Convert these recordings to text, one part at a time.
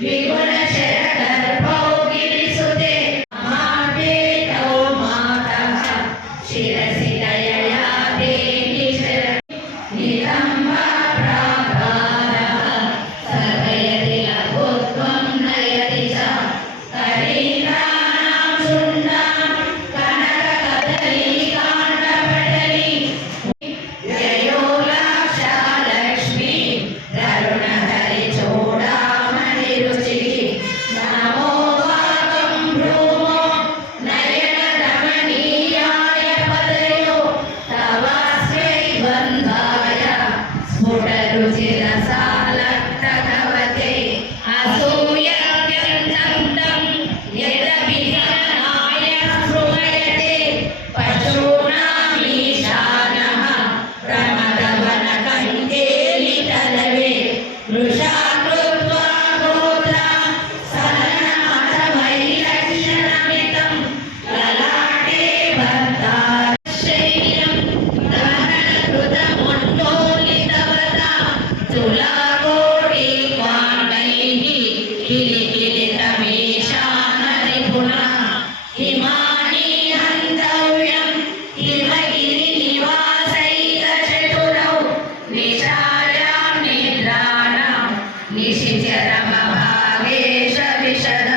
ವಿಗುಣ ಶರಣ निशिचरमभागेश विशदौ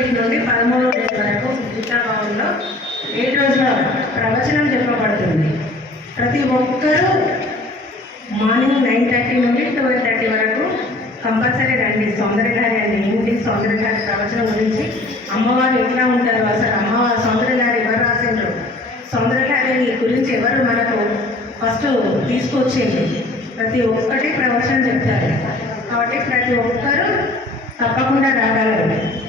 ఏడో నుండి పదమూడో డేట్ వరకు గీతాభవన్లో ఏడు రోజుల ప్రవచనం చెప్పబడుతుంది? ప్రతి ఒక్కరూ మార్నింగ్ నైన్ థర్టీ నుండి ట్వెల్వ్ థర్టీ వరకు కంపల్సరీ రండి. సౌందర్యగారి అండి ఏంటి సౌందర్యగారి ప్రవచనం గురించి అమ్మవారు ఎట్లా ఉంటారు అసలు? అమ్మవారు సౌందర్యగారి ఎవరు రాసిండ్రు? సౌందర్యగారి గురించి ఎవరు మనకు ఫస్ట్ తీసుకొచ్చింది ప్రతి ఒక్కటి ప్రవచనం చెప్తారు. కాబట్టి ప్రతి ఒక్కరూ తప్పకుండా రాగలరు.